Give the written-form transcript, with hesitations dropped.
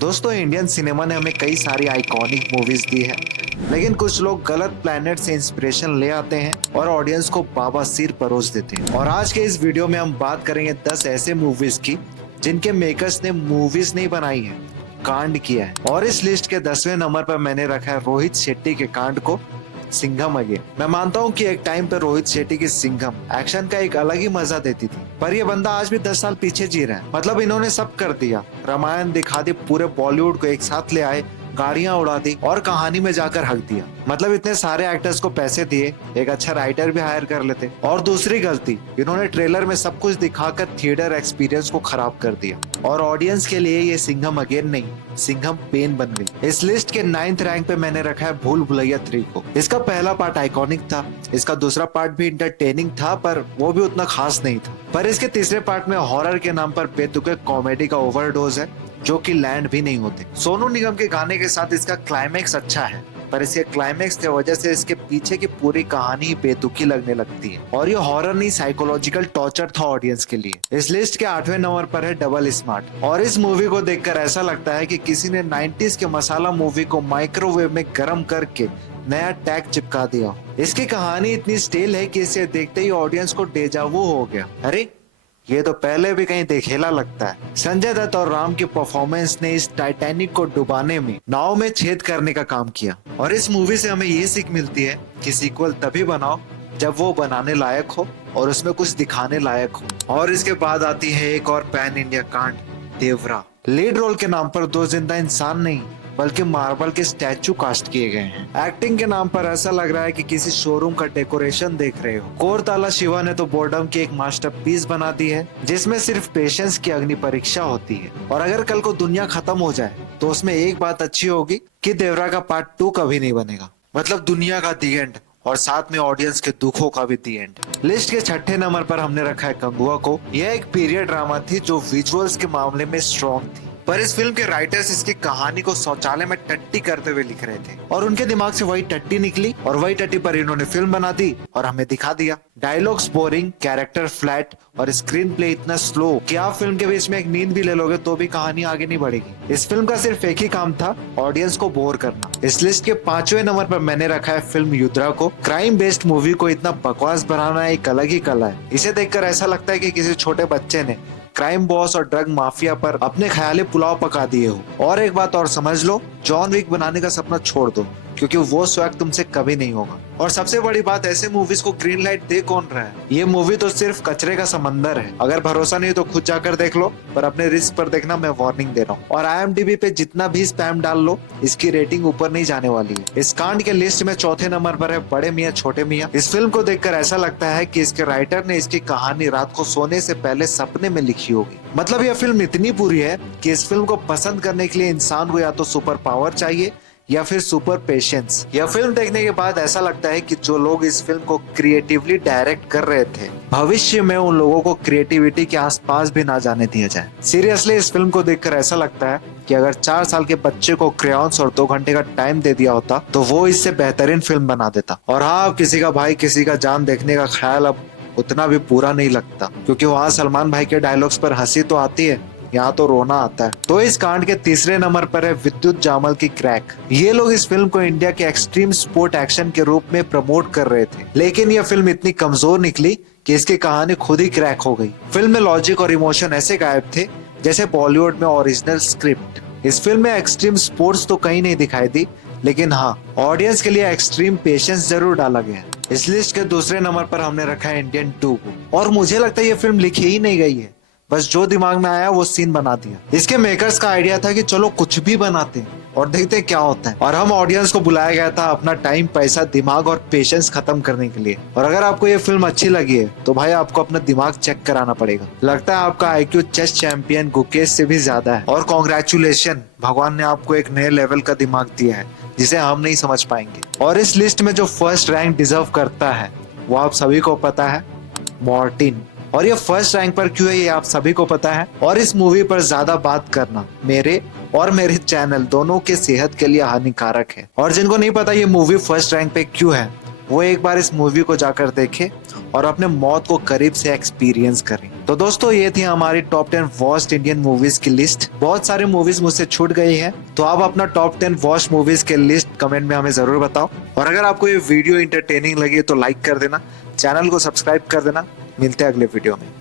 दोस्तों, Indian cinema ने हमें कई सारी आइकॉनिक मूवीज दी है, लेकिन कुछ लोग गलत प्लैनेट से इंस्पिरेशन ले आते हैं और ऑडियंस को बाबासीर परोस देते हैं। और आज के इस वीडियो में हम बात करेंगे 10 ऐसे मूवीज की जिनके मेकर्स ने मूवीज नहीं बनाई है, कांड किया है। और इस लिस्ट के 10वें नंबर पर मैंने रखा है रोहित शेट्टी के कांड को, सिंघम अगेन। मैं मानता हूँ कि एक टाइम पर रोहित शेट्टी की सिंघम एक्शन का एक अलग ही मजा देती थी, पर ये बंदा आज भी 10 साल पीछे जी रहा है। मतलब इन्होंने सब कर दिया, रामायण दिखा दी, पूरे बॉलीवुड को एक साथ ले आए, गाड़ियां उड़ा दी और कहानी में जाकर हक दिया। मतलब इतने सारे एक्टर्स को पैसे दिए, एक अच्छा राइटर भी हायर कर लेते। और दूसरी गलती, इन्होंने ट्रेलर में सब कुछ दिखाकर थिएटर एक्सपीरियंस को खराब कर दिया और ऑडियंस के लिए ये सिंघम अगेन नहीं, सिंघम पेन बन गई। इस लिस्ट के 9th रैंक पे मैंने रखा है भूल भुलैया 3 को। इसका पहला पार्ट आइकॉनिक था, इसका दूसरा पार्ट भी इंटरटेनिंग था, पर वो भी उतना खास नहीं था। पर इसके तीसरे पार्ट में हॉरर के नाम पर बेतुके कॉमेडी का ओवरडोज है, जो कि लैंड भी नहीं होते। सोनू निगम के गाने के साथ इसका क्लाइमैक्स अच्छा है, पर इसके क्लाइमैक्स की वजह से इसके पीछे की पूरी कहानी बेतुकी लगने लगती है और ये हॉरर नहीं, साइकोलॉजिकल टॉर्चर था ऑडियंस के लिए। इस लिस्ट के 8वें नंबर पर है डबल स्मार्ट। और इस मूवी को देखकर ऐसा लगता है कि किसी ने 90s के मसाला मूवी को माइक्रोवेव में गर्म करके नया टैग चिपका दिया। इसकी कहानी इतनी स्टेल है कि इसे देखते ही ऑडियंस को डेजावू हो गया, अरे ये तो पहले भी कहीं देखेला लगता है। संजय दत्त और राम की परफॉर्मेंस ने इस टाइटैनिक को डुबाने में, नाव में छेद करने का काम किया। और इस मूवी से हमें ये सीख मिलती है कि सीक्वल तभी बनाओ जब वो बनाने लायक हो और उसमें कुछ दिखाने लायक हो। और इसके बाद आती है एक और पैन इंडिया कांड, देवरा। लीड रोल के नाम पर 2 जिंदा इंसान नहीं बल्कि मार्बल के स्टैचू कास्ट किए गए हैं। एक्टिंग के नाम पर ऐसा लग रहा है कि किसी शोरूम का डेकोरेशन देख रहे हो। कोरताला शिवा ने तो बोर्डम की एक मास्टरपीस बना दी है, जिसमें सिर्फ पेशेंस की अग्नि परीक्षा होती है। और अगर कल को दुनिया खत्म हो जाए तो उसमें एक बात अच्छी होगी कि देवरा का पार्ट 2 कभी नहीं बनेगा। मतलब दुनिया का दी एंड और साथ में ऑडियंस के दुखों का भी दी एंड। लिस्ट के 6ठे नंबर पर हमने रखा है कंगुआ को। यह एक पीरियड ड्रामा थी जो विजुअल्स के मामले में स्ट्रॉन्ग थी, पर इस फिल्म के राइटर्स इसकी कहानी को शौचालय में टट्टी करते हुए लिख रहे थे और उनके दिमाग से वही टट्टी निकली और वही टट्टी पर इन्होंने फिल्म बना दी और हमें दिखा दिया। डायलॉग्स बोरिंग, कैरेक्टर फ्लैट और स्क्रीन प्ले इतना स्लो कि आप फिल्म के बीच में एक नींद भी ले लोगे तो भी कहानी आगे नहीं बढ़ेगी। इस फिल्म का सिर्फ एक ही काम था, ऑडियंस को बोर करना। इस लिस्ट के 5वें नंबर पर मैंने रखा है फिल्म युद्रा को। क्राइम बेस्ड मूवी को इतना बकवास बनाना एक अलग ही कला है। इसे देखकर ऐसा लगता है कि किसी छोटे बच्चे ने क्राइम बॉस और ड्रग माफिया पर अपने ख्याली पुलाव पका दिए हो। और एक बात और समझ लो, जॉन विक बनाने का सपना छोड़ दो, क्योंकि वो स्वैग तुमसे कभी नहीं होगा। और सबसे बड़ी बात, ऐसे मूवीज को ग्रीन लाइट दे कौन रहा है? ये मूवी तो सिर्फ कचरे का समंदर है। अगर भरोसा नहीं तो खुद जाकर देख लो, पर अपने रिस्क पर देखना, मैं वार्निंग दे रहा हूँ। और IMDb पे जितना भी स्पैम डाल लो, इसकी रेटिंग ऊपर नहीं जाने वाली है। इस कांड के लिस्ट में 4थे नंबर पर है बड़े मियाँ छोटे मियाँ। इस फिल्म को देखकर ऐसा लगता है कि इसके राइटर ने इसकी कहानी रात को सोने से पहले सपने में लिखी होगी। मतलब यह फिल्म इतनी बुरी है कि इस फिल्म को पसंद करने के लिए इंसान को या तो सुपर पावर चाहिए या फिर सुपर पेशेंस। यह फिल्म देखने के बाद ऐसा लगता है कि जो लोग इस फिल्म को क्रिएटिवली डायरेक्ट कर रहे थे, भविष्य में उन लोगों को क्रिएटिविटी के आसपास भी ना जाने दिया जाए। सीरियसली इस फिल्म को देखकर ऐसा लगता है कि अगर 4 साल के बच्चे को क्रेयॉन्स और 2 घंटे का टाइम दे दिया होता तो वो इससे बेहतरीन फिल्म बना देता। और हाँ, अब किसी का भाई किसी का जान देखने का ख्याल अब उतना भी पूरा नहीं लगता, क्योंकि वहाँ सलमान भाई के डायलॉग्स पर हंसी तो आती है, यहाँ तो रोना आता है। तो इस कांड के 3रे नंबर पर है विद्युत जामल की क्रैक। ये लोग इस फिल्म को इंडिया के एक्सट्रीम स्पोर्ट एक्शन के रूप में प्रमोट कर रहे थे, लेकिन यह फिल्म इतनी कमजोर निकली कि इसकी कहानी खुद ही क्रैक हो गई। फिल्म में लॉजिक और इमोशन ऐसे गायब थे जैसे बॉलीवुड में ओरिजिनल स्क्रिप्ट। इस फिल्म में एक्सट्रीम स्पोर्ट्स तो कहीं नहीं दिखाई दी, लेकिन हाँ, ऑडियंस के लिए एक्सट्रीम पेशेंस जरूर डाला गया। इस लिस्ट के 2रे नंबर पर हमने रखा है इंडियन 2 को। और मुझे लगता है ये फिल्म लिखी ही नहीं गई है, बस जो दिमाग में आया वो सीन बना दिया। इसके मेकर्स का आइडिया था कि चलो कुछ भी बनाते हैं और देखते हैं क्या होता है। और हम ऑडियंस को बुलाया गया था अपना टाइम, पैसा, दिमाग और पेशेंस खत्म करने के लिए। और अगर आपको ये फिल्म अच्छी लगी है तो भाई आपको अपना दिमाग चेक कराना पड़ेगा। लगता है आपका IQ चेस चैंपियन गुकेश से भी ज्यादा है। और कॉन्ग्रेचुलेशन, भगवान ने आपको एक नए लेवल का दिमाग दिया है जिसे हम नहीं समझ पाएंगे। और इस लिस्ट में जो फर्स्ट रैंक डिजर्व करता है वो आप सभी को पता है, मॉर्टिन। और ये फर्स्ट रैंक पर क्यों है ये आप सभी को पता है। और इस मूवी पर ज्यादा बात करना मेरे और मेरे चैनल दोनों के सेहत के लिए हानिकारक है। और जिनको नहीं पता ये मूवी फर्स्ट रैंक पे क्यों है, वो एक बार इस मूवी को जाकर देखें और अपने मौत को करीब से एक्सपीरियंस करें। तो दोस्तों ये थी हमारी टॉप 10 वर्स्ट इंडियन मूवीज की लिस्ट। बहुत सारी मूवीज मुझसे छूट गई हैं, तो आप अपना टॉप 10 वर्स्ट मूवीज के लिस्ट कमेंट में हमें जरूर बताओ। और अगर आपको ये वीडियो इंटरटेनिंग लगी तो लाइक कर देना, चैनल को सब्सक्राइब कर देना। मिलते हैं अगले वीडियो में।